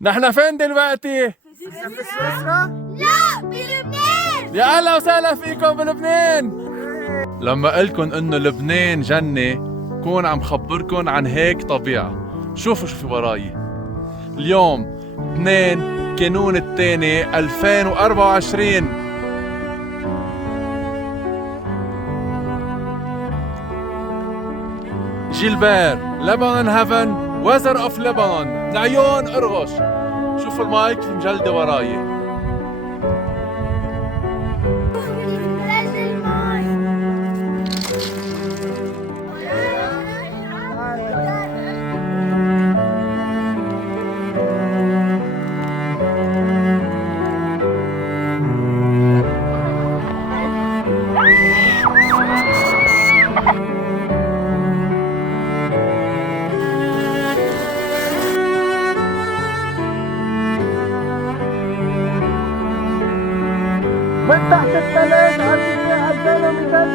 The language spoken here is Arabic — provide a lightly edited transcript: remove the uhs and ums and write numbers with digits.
نحن فين دلوقتي؟ سويسرا؟ لا، بلبنان. يا اهلا وسهلا فيكم بلبنان. لما قلتكن انه لبنان جنة كون عم خبركن عن هيك طبيعة. شوفوا شو في وراي. اليوم 2 كانون الثاني 2024. جيلبير لبنان هيفن ويزر اوف لبنان لعيون ارغش. شوفوا المايك في مجلدة وراي. من تحت الثلج على ارتفاع 2200